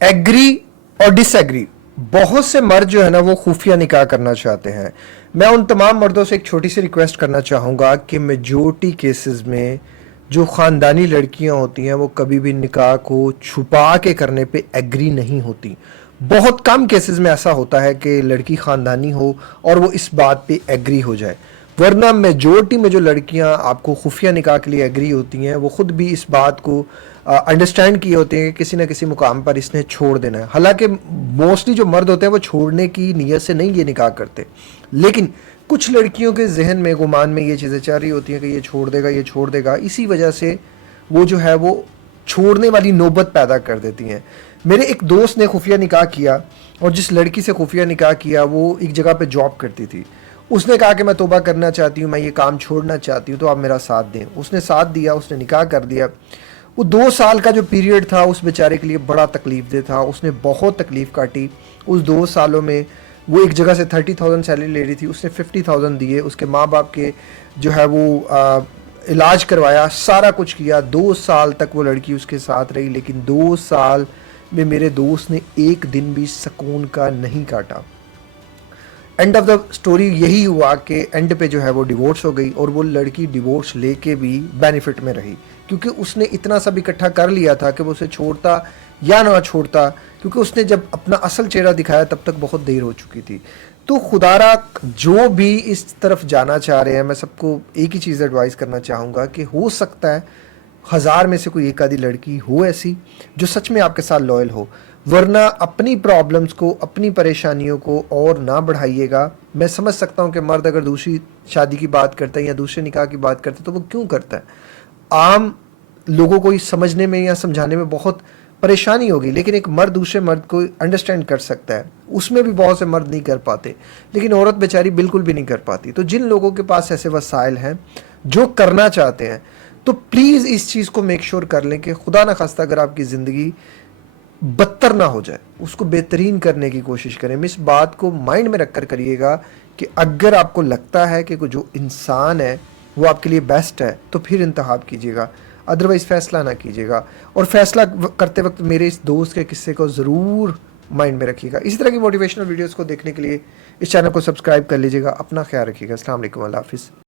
Agree और disagree. बहुत से मर्द जो है ना वो खुफिया निकाह करना चाहते हैं। मैं उन तमाम मर्दों से एक छोटी सी रिक्वेस्ट करना चाहूँगा कि मेजॉरिटी केसेस में जो ख़ानदानी लड़कियां होती हैं वो कभी भी निकाह को छुपा के करने पे एग्री नहीं होती। बहुत कम केसेस में ऐसा होता है कि लड़की ख़ानदानी हो और वो इस बात पे एग्री हो जाए, वरना मेजॉरिटी में जो लड़कियां आपको खुफिया निकाह के लिए एग्री होती हैं वो ख़ुद भी इस बात को अंडरस्टैंड किए होते हैं कि किसी न किसी मुकाम पर इसने छोड़ देना है। हालांकि मोस्टली जो मर्द होते हैं वो छोड़ने की नीयत से नहीं ये निकाह करते, लेकिन कुछ लड़कियों के जहन में गुमान में ये चीज़ें चल रही होती हैं कि ये छोड़ देगा, ये छोड़ देगा। इसी वजह से वो जो है वो छोड़ने वाली नौबत पैदा कर देती हैं। मेरे एक दोस्त ने खुफिया निकाह किया और जिस लड़की से खुफिया निकाह किया वो एक जगह पे जॉब करती थी। उसने कहा कि मैं तौबा करना चाहती हूँ, मैं ये काम छोड़ना चाहती हूँ, तो आप मेरा साथ दें। उसने साथ दिया, उसने निकाह कर दिया। वो 2 साल का जो पीरियड था उस बेचारे के लिए बड़ा तकलीफ दे था। उसने बहुत तकलीफ़ काटी। उस 2 सालों में वो एक जगह से 30,000 सैलरी ले रही थी, उसने 50,000 दिए। उसके माँ बाप के जो है वो इलाज करवाया, सारा कुछ किया। 2 साल तक वो लड़की उसके साथ रही, लेकिन 2 साल में मेरे दोस्त ने एक दिन भी सुकून का नहीं काटा। एंड ऑफ द स्टोरी यही हुआ कि एंड पे जो है वो डिवोर्स हो गई और वो लड़की डिवोर्स लेके भी बेनिफिट में रही, क्योंकि उसने इतना सब इकट्ठा कर लिया था कि वो उसे छोड़ता या ना छोड़ता, क्योंकि उसने जब अपना असल चेहरा दिखाया तब तक बहुत देर हो चुकी थी। तो खुदारा जो भी इस तरफ जाना चाह रहे हैं, मैं सबको एक ही चीज़ एडवाइस करना चाहूँगा कि हो सकता है 1000 में से कोई एक आधी लड़की हो ऐसी जो सच में आपके साथ लॉयल हो, वरना अपनी प्रॉब्लम्स को, अपनी परेशानियों को और ना बढ़ाइएगा। मैं समझ सकता हूँ कि मर्द अगर दूसरी शादी की बात करता है या दूसरे निकाह की बात करता है तो वो क्यों करता है। आम लोगों को समझने में या समझाने में बहुत परेशानी होगी, लेकिन एक मर्द दूसरे मर्द को अंडरस्टैंड कर सकता है। उसमें भी बहुत से मर्द नहीं कर पाते, लेकिन औरत बेचारी बिल्कुल भी नहीं कर पाती। तो जिन लोगों के पास ऐसे वसाइल हैं जो करना चाहते हैं, तो प्लीज़ इस चीज़ को मेक श्योर कर लें कि खुदा न खास्ता अगर आपकी ज़िंदगी बदतर ना हो जाए, उसको बेहतरीन करने की कोशिश करें। इस बात को माइंड में रख कर करिएगा कि अगर आपको लगता है कि जो इंसान है वो आपके लिए बेस्ट है तो फिर इंतखाब कीजिएगा, अदरवाइज़ फ़ैसला ना कीजिएगा। और फैसला करते वक्त मेरे इस दोस्त के किस्से को ज़रूर माइंड में रखिएगा। इसी तरह की मोटिवेशनल वीडियोज़ को देखने के लिए इस चैनल को सब्सक्राइब कर लीजिएगा। अपना ख्याल रखिएगा। अस्सलाम वालेकुम, अल्लाह हाफ़िज़।